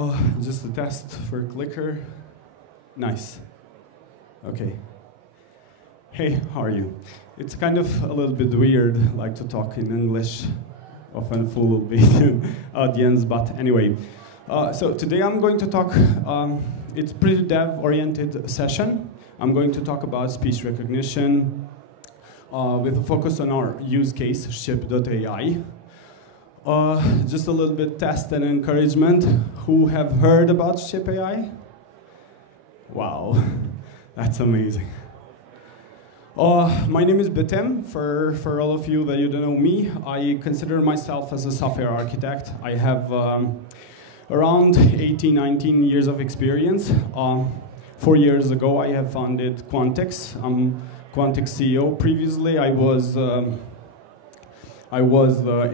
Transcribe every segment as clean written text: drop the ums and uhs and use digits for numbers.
Oh, just a test for clicker. Nice. Okay. Hey, how are you? It's kind of a little bit weird, like to talk in English, often full of Betim audience, but anyway. So today I'm going to talk, it's pretty dev-oriented session. I'm going to talk about speech recognition with a focus on our use case, Shqip.ai. Just a little bit test and encouragement. Who have heard about Shqip.ai? Wow, that's amazing. My name is Betim. For all of you that you don't know me, I consider myself as a software architect. I have around 18, 19 years of experience. 4 years ago, I have founded Quantix. I'm Quantix CEO. Previously, I was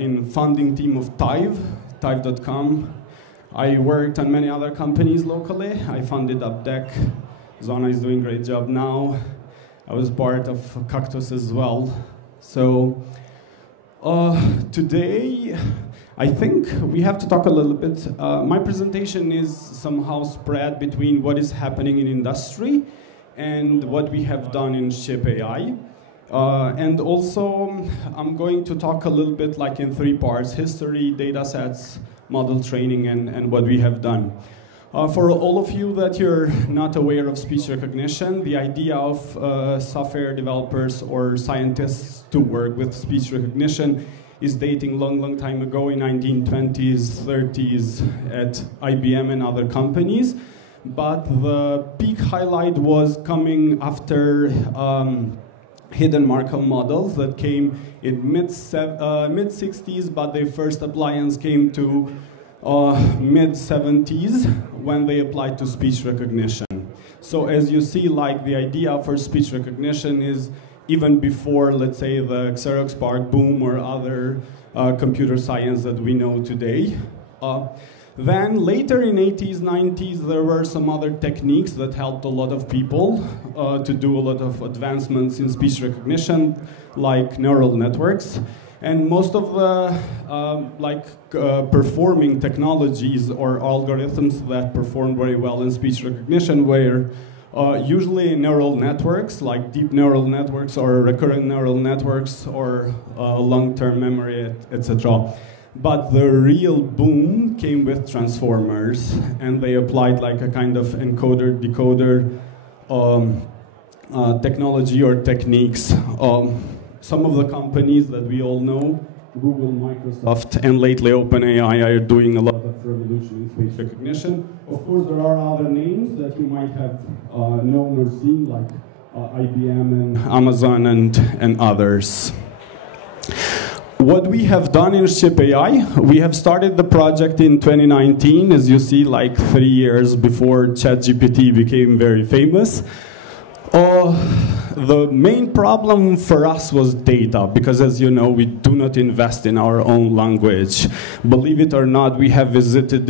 in founding team of Tive.com. I worked on many other companies locally. I founded UpDeck. Zona is doing a great job now. I was part of Cactus as well. So today, I think we have to talk a little bit. My presentation is somehow spread between what is happening in industry and what we have done in Shqip.ai. And also, I'm going to talk a little bit like in 3 parts: history, data sets, model training, and what we have done. For all of you that you're not aware of speech recognition, the idea of software developers or scientists to work with speech recognition is dating long time ago in 1920s, 30s at IBM and other companies. But the peak highlight was coming after hidden Markov models that came in mid-60s, but their first appliance came to mid-70s when they applied to speech recognition. So as you see, like the idea for speech recognition is even before, let's say, the Xerox PARC boom or other computer science that we know today. Then later in 80s, 90s, there were some other techniques that helped a lot of people to do a lot of advancements in speech recognition, like neural networks. And most of the performing technologies or algorithms that performed very well in speech recognition were usually neural networks, like deep neural networks or recurrent neural networks or long-term memory, etc. But the real boom came with transformers, and they applied like a kind of encoder-decoder technology or techniques. Some of the companies that we all know, Google, Microsoft, and lately OpenAI, are doing a lot of revolution in speech recognition. Of course, there are other names that you might have known or seen, like IBM and Amazon and others. What we have done in Shqip.ai, we have started the project in 2019, as you see, like 3 years before ChatGPT became very famous. The main problem for us was data, because as you know, we do not invest in our own language. Believe it or not, we have visited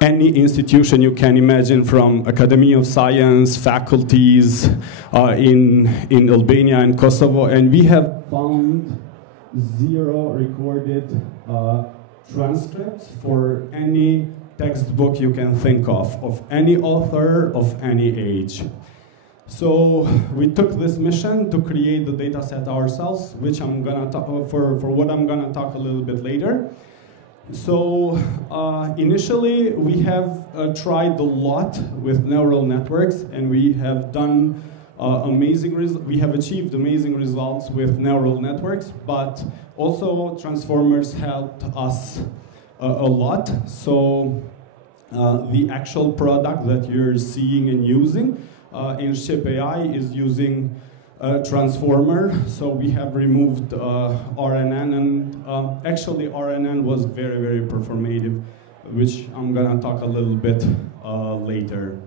any institution you can imagine, from Academy of Science, faculties in Albania and Kosovo, and we have found 0 recorded transcripts for any textbook you can think of any author of any age. So we took this mission to create the data set ourselves, which I'm gonna talk for what I'm gonna talk a little bit later. So initially we have tried a lot with neural networks, and we have done we have achieved amazing results with neural networks, but also transformers helped us a lot. So the actual product that you're seeing and using in Shqip.ai is using transformer. So we have removed RNN, and actually RNN was very performative, which I'm gonna talk a little bit later.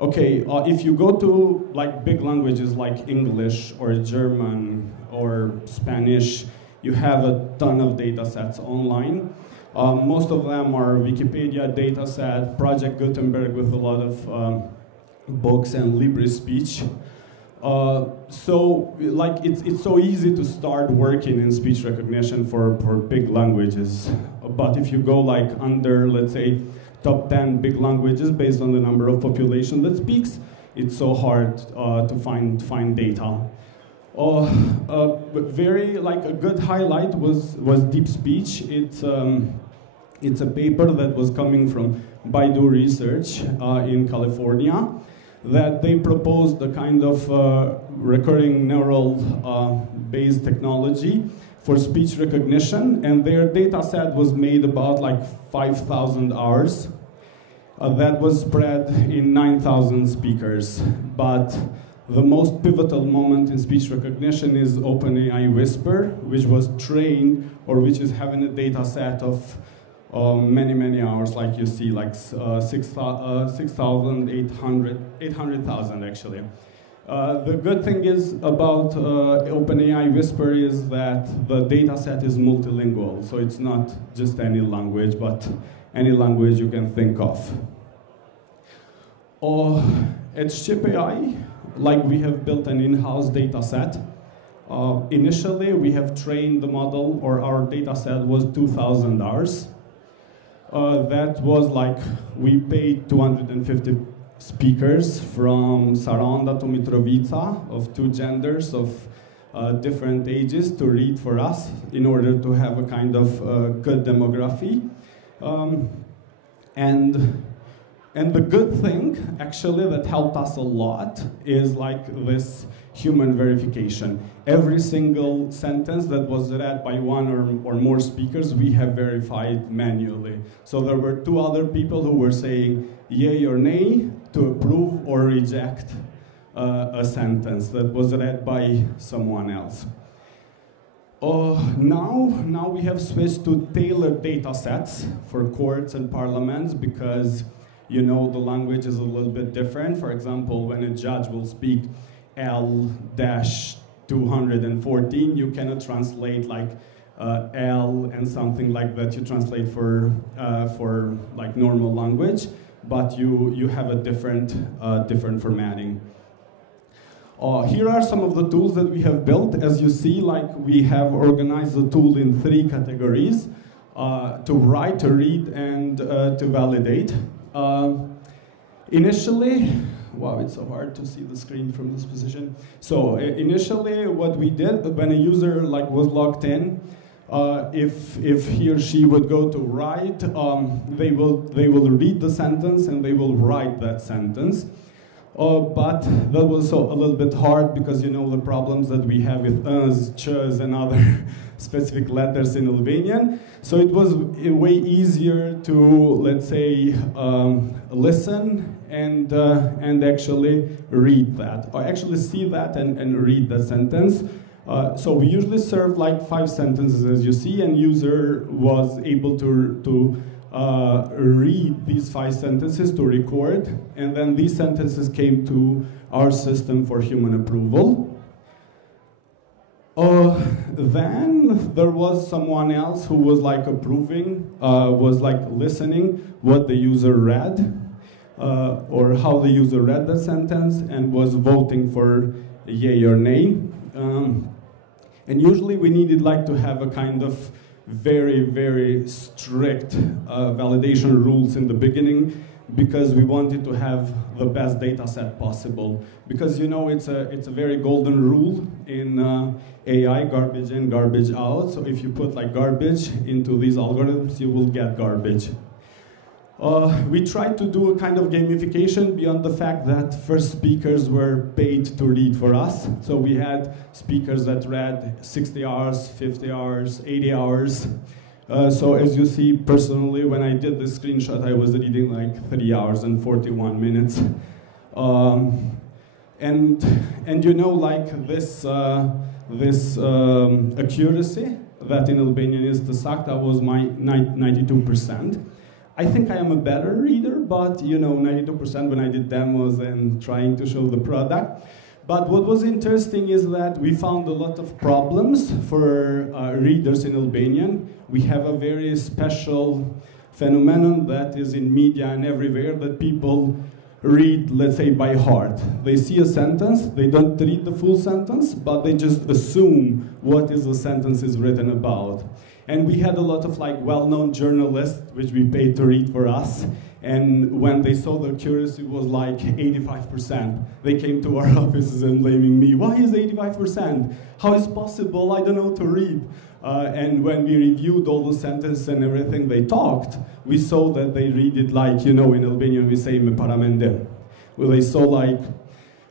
Okay, if you go to like big languages like English or German or Spanish, you have a ton of data sets online. Most of them are Wikipedia data set, Project Gutenberg with a lot of books, and LibreSpeech. So like it's so easy to start working in speech recognition for big languages, but if you go like under, let's say, top 10 big languages based on the number of population that speaks, it's so hard to find data. But very like a good highlight was deep speech. It's a paper that was coming from Baidu Research in California, that they proposed a kind of recurring neural based technology for speech recognition, and their data set was made about like 5,000 hours. That was spread in 9,000 speakers. But the most pivotal moment in speech recognition is OpenAI Whisper, which was trained, or which is having a data set of many hours, like you see, like 800,000 actually. The good thing is about OpenAI Whisper is that the data set is multilingual, so it's not just any language, but any language you can think of. At Shqip.ai, like we have built an in-house data set. Initially, we have trained the model, or our data set was 2,000 hours. That was like, we paid 250 speakers from Saranda to Mitrovica of 2 genders of different ages to read for us in order to have a kind of good demography. And the good thing, actually, that helped us a lot is like this human verification. Every single sentence that was read by one or more speakers, we have verified manually. So there were 2 other people who were saying yay or nay to approve or reject a sentence that was read by someone else. Now we have switched to tailored data sets for courts and parliaments because, you know, the language is a little bit different. For example, when a judge will speak L-214, you cannot translate like L and something like that. You translate for like normal language, but you have a different formatting. Here are some of the tools that we have built. As you see, like we have organized the tool in 3 categories: to write, to read, and to validate. Initially, wow, it's so hard to see the screen from this position. So initially, what we did when a user like was logged in, if he or she would go to write, they will read the sentence and they will write that sentence. But that was a little bit hard because, you know, the problems that we have with us, ch's, and other specific letters in Albanian. So it was way easier to, let's say, listen and actually read that, or actually see that and read the sentence. So we usually serve like 5 sentences, as you see, and user was able to read these 5 sentences to record, and then these sentences came to our system for human approval. Then there was someone else who was like approving, was like listening what the user read, or how the user read the sentence, and was voting for yay or nay. And usually we needed like to have a kind of very strict validation rules in the beginning, because we wanted to have the best data set possible. Because, you know, it's a very golden rule in AI, garbage in, garbage out. So if you put like garbage into these algorithms, you will get garbage. We tried to do a kind of gamification beyond the fact that first speakers were paid to read for us. So we had speakers that read 60 hours, 50 hours, 80 hours. So as you see, personally, when I did this screenshot, I was reading like 3 hours and 41 minutes. And you know, like this accuracy that in Albanian is the KosICT, that was my 92%. I think I am a better reader, but you know, 92% when I did demos and trying to show the product. But what was interesting is that we found a lot of problems for readers in Albanian. We have a very special phenomenon that is in media and everywhere, that people read, let's say, by heart. They see a sentence, they don't read the full sentence, but they just assume what is the sentence is written about. And we had a lot of like well-known journalists, which we paid to read for us, and when they saw the accuracy was like 85%. They came to our offices and blaming me. Why is 85%? How is possible? I don't know to read. And when we reviewed all the sentences and everything they talked, we saw that they read it like, you know, in Albanian we say me paramende. Well, they saw like,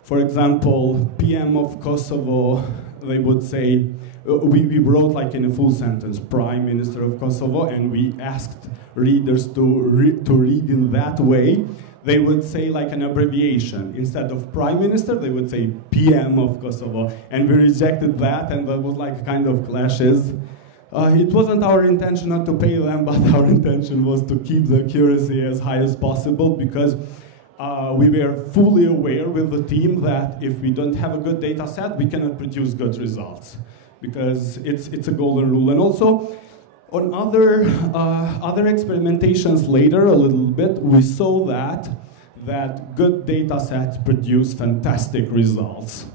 for example, PM of Kosovo, they would say, we wrote like in a full sentence, Prime Minister of Kosovo, and we asked readers to read in that way. They would say like an abbreviation. Instead of Prime Minister, they would say PM of Kosovo. And we rejected that, and that was like kind of clashes. It wasn't our intention not to pay them, but our intention was to keep the accuracy as high as possible, because we were fully aware with the team that if we don't have a good data set, we cannot produce good results, because it's a golden rule. And also, on other experimentations later, a little bit, we saw that good data sets produce fantastic results.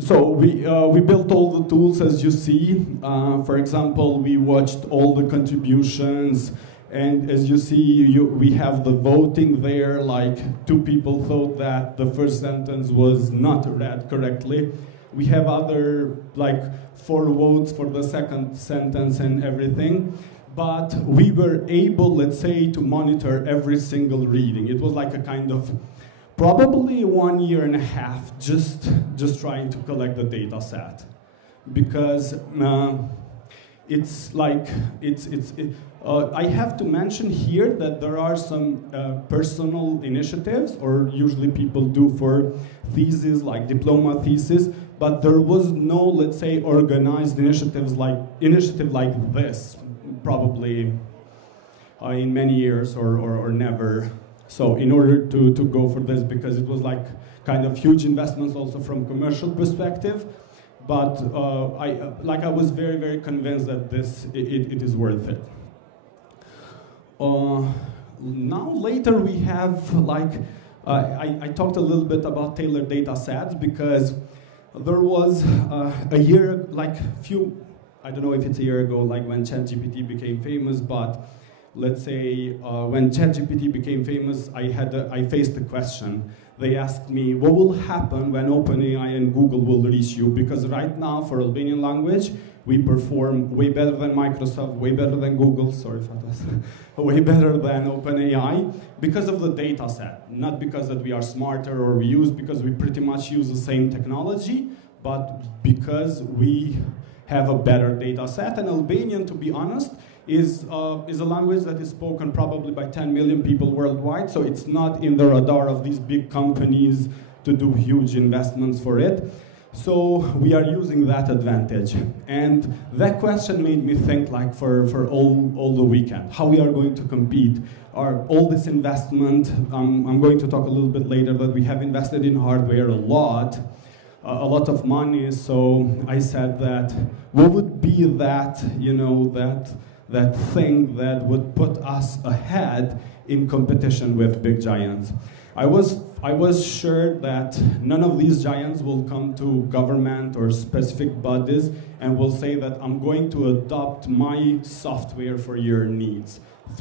So we built all the tools, as you see. For example, we watched all the contributions, and as you see, we have the voting there. Like 2 people thought that the first sentence was not read correctly. We have other, like 4 votes for the second sentence and everything. But we were able, let's say, to monitor every single reading. It was like a kind of, probably 1.5 years just trying to collect the data set. Because it's like, I have to mention here that there are some personal initiatives, or usually people do for theses, like diploma thesis, but there was no, let's say, organized initiative like this, probably in many years or never. So in order to go for this, because it was like kind of huge investments also from commercial perspective, but I was very, very convinced that it is worth it. Now later we have like, I talked a little bit about tailored data sets, because there was a year, like I don't know if it's a year ago, like when ChatGPT became famous, but let's say when ChatGPT became famous, I faced the question. They asked me, what will happen when OpenAI and Google will reach you? Because right now, for Albanian language, we perform way better than Microsoft, way better than Google, sorry for this, way better than OpenAI, because of the data set. Not because that we are smarter or because we pretty much use the same technology, but because we have a better data set. And Albanian, to be honest, is a language that is spoken probably by 10 million people worldwide, so it's not in the radar of these big companies to do huge investments for it. So we are using that advantage. And that question made me think like for all the weekend, how we are going to compete. All this investment, I'm going to talk a little bit later that we have invested in hardware a lot of money, so I said that what would be that, you know, that thing that would put us ahead in competition with big giants. I was sure that none of these giants will come to government or specific bodies and will say that I'm going to adopt my software for your needs,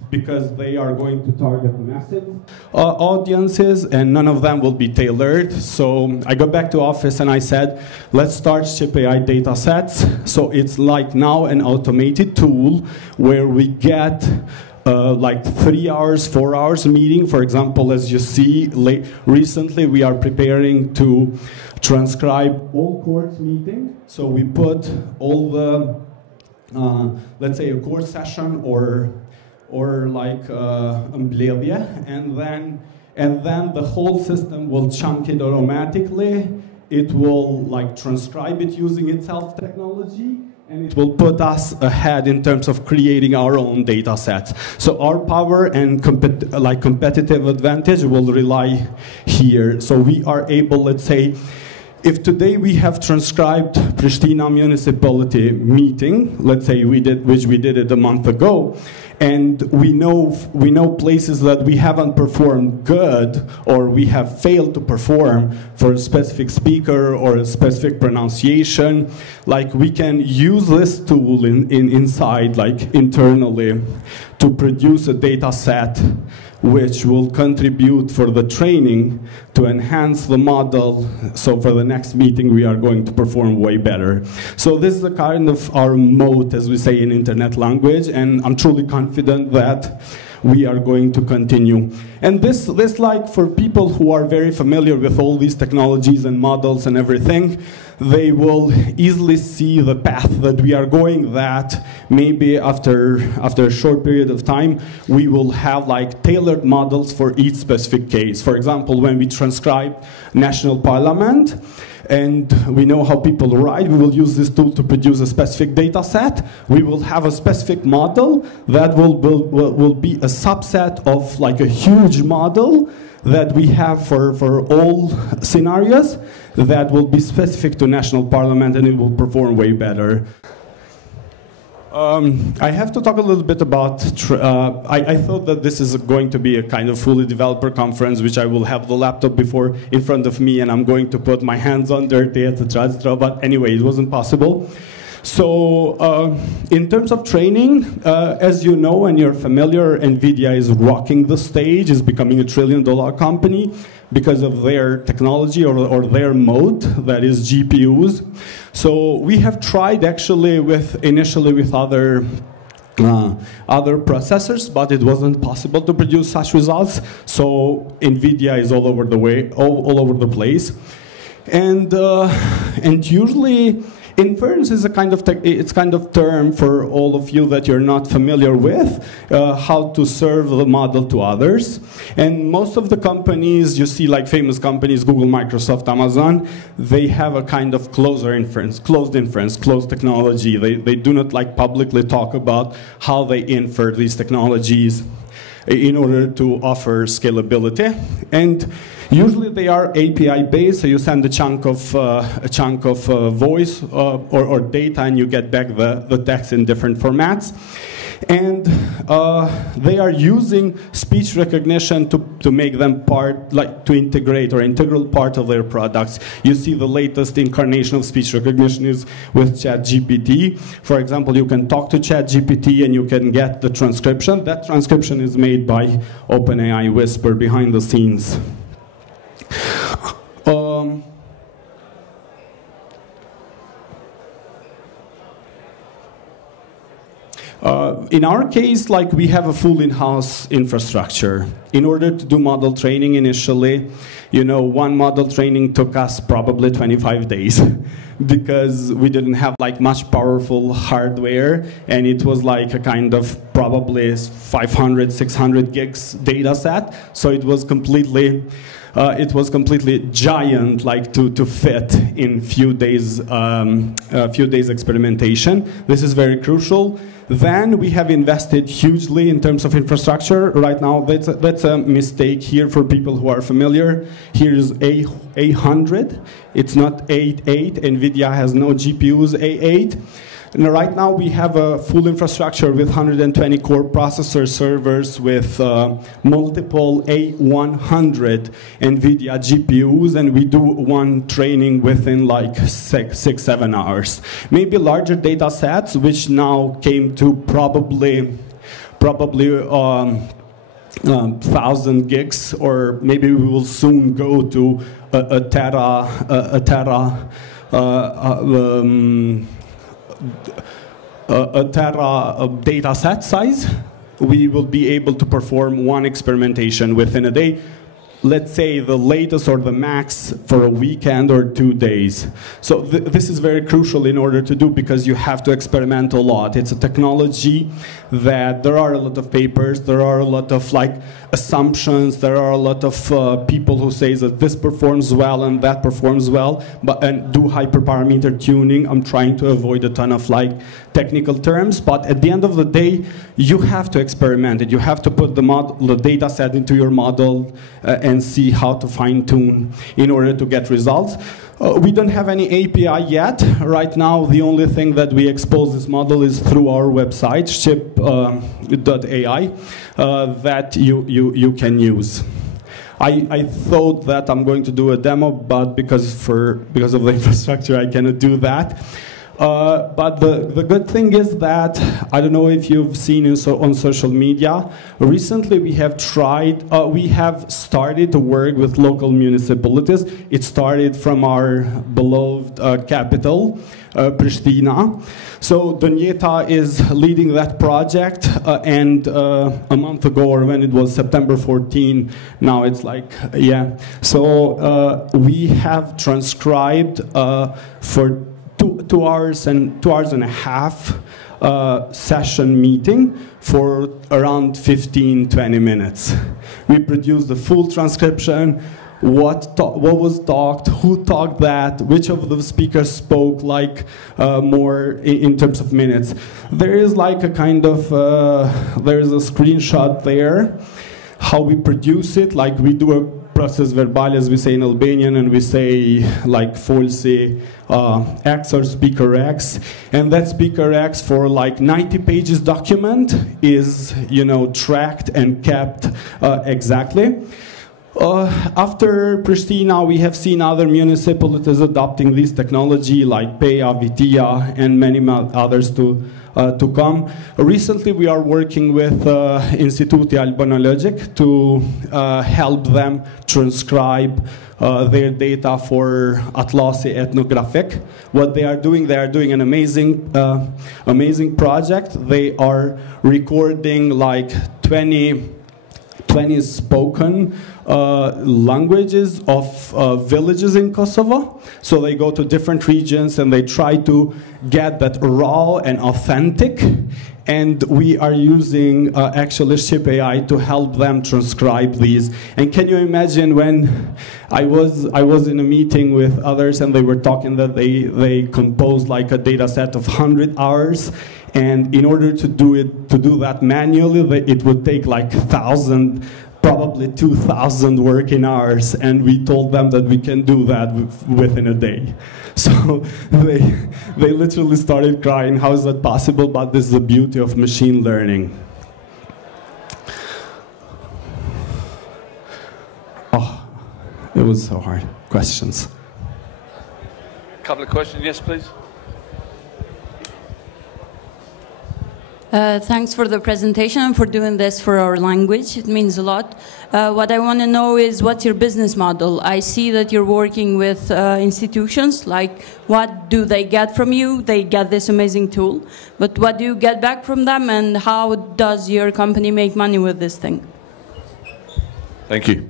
because they are going to target massive audiences and none of them will be tailored. So I got back to office and I said, let's start Shqip.ai data sets. So it's like now an automated tool where we get like 3 hours, 4 hours meeting. For example, as you see, recently we are preparing to transcribe all courts meeting. So we put all the, let's say a court session or like mbledhje, and then the whole system will chunk it automatically. It will like transcribe it using itself technology, and it will put us ahead in terms of creating our own data sets. So our power and competitive advantage will rely here. So we are able, let's say, if today we have transcribed Pristina municipality meeting, let's say which we did it a month ago, and we know places that we haven't performed good, or we have failed to perform for a specific speaker or a specific pronunciation. Like, we can use this tool inside, like internally, to produce a data set which will contribute for the training to enhance the model, so for the next meeting we are going to perform way better. So this is the kind of our moat, as we say in internet language, and I'm truly confident that we are going to continue. And this like, for people who are very familiar with all these technologies and models and everything, they will easily see the path that we are going, that maybe after a short period of time, we will have like tailored models for each specific case. For example, when we transcribe national parliament, and we know how people write, we will use this tool to produce a specific data set. We will have a specific model that will be a subset of like a huge model that we have for all scenarios that will be specific to national parliament, and it will perform way better. I have to talk a little bit about, I thought that this is going to be a kind of fully developer conference, which I will have the laptop in front of me, and I'm going to put my hands on dirty, etc. But anyway, it wasn't possible. So in terms of training, as you know and you're familiar, NVIDIA is rocking the stage, is becoming $1 trillion company because of their technology or their moat, that is GPUs. So we have tried actually initially with other processors, but it wasn't possible to produce such results. So NVIDIA is all over the place, and usually inference is a kind of term for all of you that you're not familiar with, how to serve the model to others. And most of the companies, you see like famous companies, Google, Microsoft, Amazon, they have a kind of closed inference, closed technology. They do not like publicly talk about how they infer these technologies in order to offer scalability. And usually they are API-based, so you send a chunk of voice or data, and you get back the text in different formats. And they are using speech recognition to make them to integrate or integral part of their products. You see the latest incarnation of speech recognition is with ChatGPT. For example, you can talk to ChatGPT and you can get the transcription. That transcription is made by OpenAI Whisper behind the scenes. In our case, like, we have a full in-house infrastructure. In order to do model training initially, one model training took us probably 25 days because we didn't have like much powerful hardware, and it was like a kind of probably 500, 600 gigs data set. So it was completely giant, like to fit in few days experimentation. This is very crucial. Then we have invested hugely in terms of infrastructure. Right now, that's a mistake here for people who are familiar. Here's A100. It's not A8. NVIDIA has no GPUs A8. And right now we have a full infrastructure with 120 core processor servers with multiple A100 NVIDIA GPUs, and we do one training within like 6-7 hours. Maybe larger data sets, which now came to probably 1,000 gigs, or maybe we will soon go to a tera data set size. We will be able to perform one experimentation within a day. Let's say the latest or the max for a weekend or 2 days. So this is very crucial in order to do, because you have to experiment a lot. It's a technology that there are a lot of papers, there are a lot of like assumptions, there are a lot of people who say that this performs well and that performs well, and do hyperparameter tuning. I'm trying to avoid a ton of like technical terms, but at the end of the day, you have to experiment it. You have to put the data set into your model and see how to fine-tune in order to get results. We don't have any API yet. Right now, the only thing that we expose this model is through our website, Shqip.ai, that you can use. I thought that I'm going to do a demo, but because of the infrastructure, I cannot do that. But the good thing is that, I don't know if you've seen on social media, recently we have started to work with local municipalities. It started from our beloved capital, Pristina. So Drenica is leading that project, and a month ago, or when it was September 14, now it's like, yeah. So we have transcribed for 2 hours and 2 hours and a half session meeting for around 15-20 minutes. We produced the full transcription, what was talked, who talked that, which of the speakers spoke like more in terms of minutes. There is like a kind of, there is a screenshot there, how we produce it, like we do a process verbal, as we say in Albanian, and we say like folsi X or speaker X, and that speaker X for like 90 pages document is, you know, tracked and kept exactly. After Pristina, we have seen other municipalities adopting this technology, like Peja, Vitia, and many others to come. Recently, we are working with Instituti Albanologic to help them transcribe their data for Atlasi Ethnographic. What they are doing an amazing project. They are recording like 20 spoken languages of villages in Kosovo. So they go to different regions and they try to get that raw and authentic. And we are using actually Shqip.ai to help them transcribe these. And can you imagine when I was in a meeting with others and they were talking that they composed like a data set of 100 hours. And in order to do that manually, it would take like 1,000, probably 2,000 working hours, and we told them that we can do that within a day. So they literally started crying, how is that possible? But this is the beauty of machine learning. Oh, it was so hard. Questions? A couple of questions, yes please. Thanks for the presentation and for doing this for our language. It means a lot. What I want to know is, what's your business model? I see that you're working with institutions. Like, what do they get from you? They get this amazing tool. But what do you get back from them? And how does your company make money with this thing? Thank you.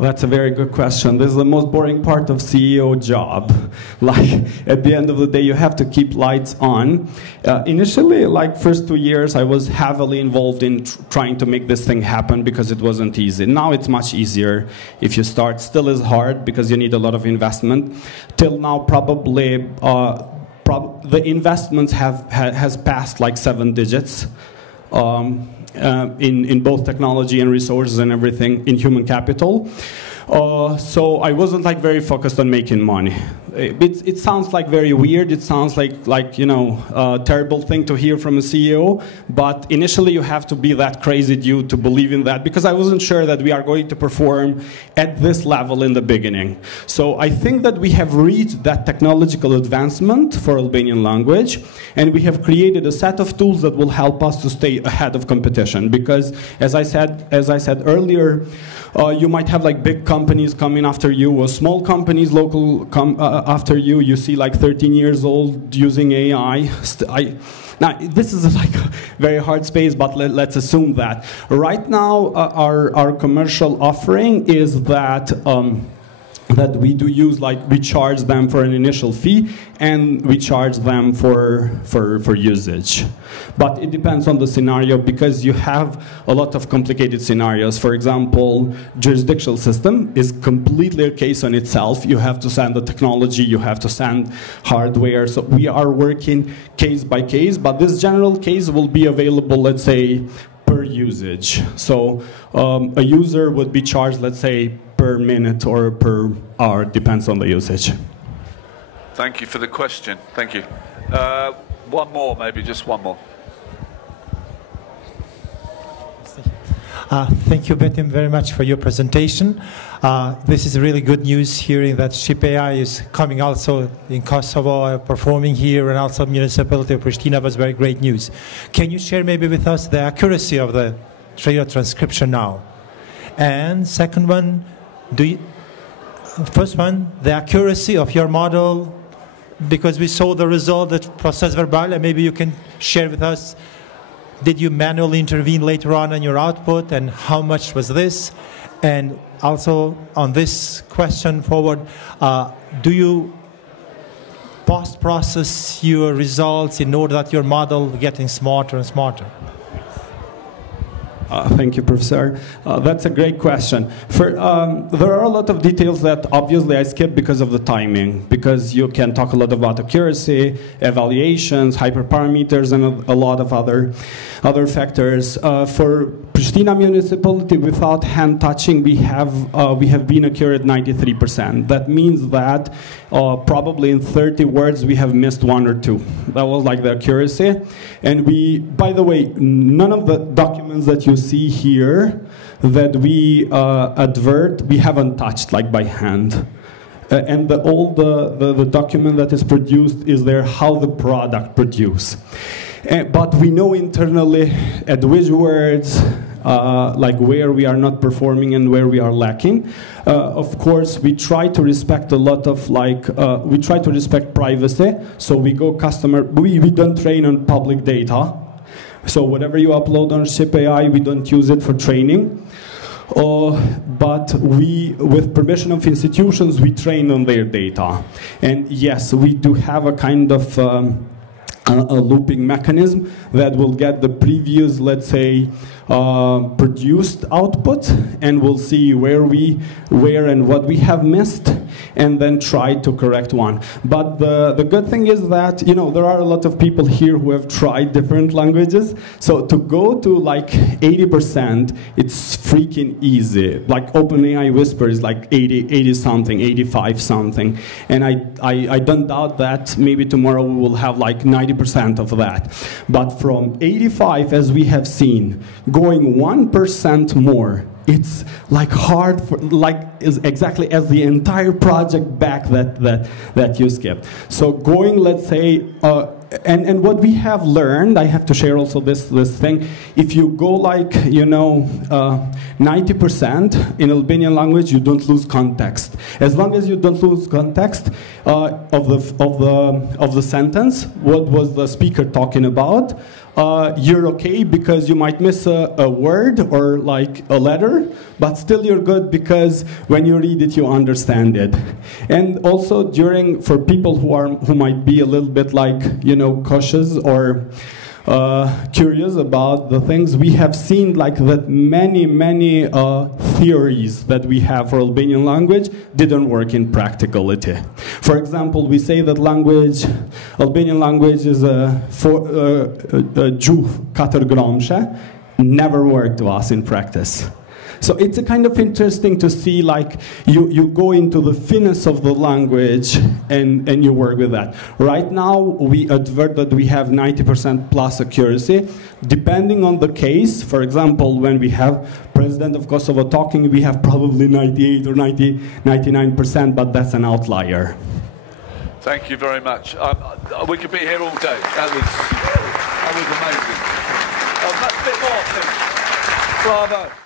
That's a very good question. This is the most boring part of CEO job. Like, at the end of the day, you have to keep lights on. Initially, like first 2 years, I was heavily involved in trying to make this thing happen because it wasn't easy. Now it's much easier if you start. Still is hard because you need a lot of investment. Till now, probably the investments has passed like 7 digits. In both technology and resources and everything, in human capital. So I wasn't like very focused on making money. It sounds like very weird. It sounds like you know, a terrible thing to hear from a CEO. But initially, you have to be that crazy dude to believe in that, because I wasn't sure that we are going to perform at this level in the beginning. So I think that we have reached that technological advancement for Albanian language, and we have created a set of tools that will help us to stay ahead of competition. Because as I said earlier, you might have like big companies coming after you, or small companies, local after you. You see like 13 years old using AI. Now, this is like a very hard space, but let's assume that. Right now, our commercial offering is that that we do use, like we charge them for an initial fee, and we charge them for usage. But it depends on the scenario, because you have a lot of complicated scenarios. For example, jurisdictional system is completely a case on itself. You have to send the technology, you have to send hardware. So we are working case by case, but this general case will be available, let's say, per usage. So a user would be charged, let's say, per per minute or per hour, depends on the usage. Thank you for the question. Thank you. One more, maybe just one more. Thank you, Betim, very much for your presentation. This is really good news, hearing that Shqip.ai is coming also in Kosovo, performing here, and also municipality of Pristina was very great news. Can you share maybe with us the accuracy of the radio transcription now? And second one, first one, the accuracy of your model, because we saw the result, the process verbal, and maybe you can share with us, did you manually intervene later on your output, and how much was this? And also on this question forward, do you post-process your results in order that your model getting smarter and smarter? Thank you, Professor. That's a great question. There are a lot of details that obviously I skip because of the timing, because you can talk a lot about accuracy, evaluations, hyperparameters, and a lot of other factors. For Pristina municipality, without hand touching, we have been accurate 93%. That means that probably in 30 words we have missed 1 or 2. That was like the accuracy. And by the way, none of the documents that you see here that we advert, we haven't touched like by hand. And all the document that is produced is there how the product produced. But we know internally at which words, like where we are not performing and where we are lacking. Of course, we try to respect a lot of we try to respect privacy. So we don't train on public data. So whatever you upload on Shqip.ai, we don't use it for training. But with permission of institutions, we train on their data. And yes, we do have a kind of a looping mechanism that will get the previous, let's say, produced output, and we'll see where and what we have missed, and then try to correct one. But the good thing is that, you know, there are a lot of people here who have tried different languages. So to go to like 80%, it's freaking easy. Like OpenAI Whisper is like 80 something, 85 something. And I don't doubt that maybe tomorrow we will have like 90% of that. But from 85, as we have seen, going 1% more, it's like hard for, is exactly as the entire project back that you skipped. So going, let's say, and what we have learned, I have to share also this thing. If you go like, you know, 90% in Albanian language, you don't lose context. As long as you don't lose context of the sentence, what was the speaker talking about, you're okay, because you might miss a word or like a letter, but still you're good because when you read it, you understand it. And also for people who might be a little bit like, you know, cautious or curious about the things, we have seen like that many theories that we have for Albanian language didn't work in practicality. For example, we say that Albanian language is a gjuh 4 gramshe, never worked to us in practice. So it's a kind of interesting to see, like, you go into the finesse of the language and you work with that. Right now, we advert that we have 90% plus accuracy. Depending on the case, for example, when we have President of Kosovo talking, we have probably 98 or 99%, but that's an outlier. Thank you very much. We could be here all day. That was amazing. A bit more, please. Bravo.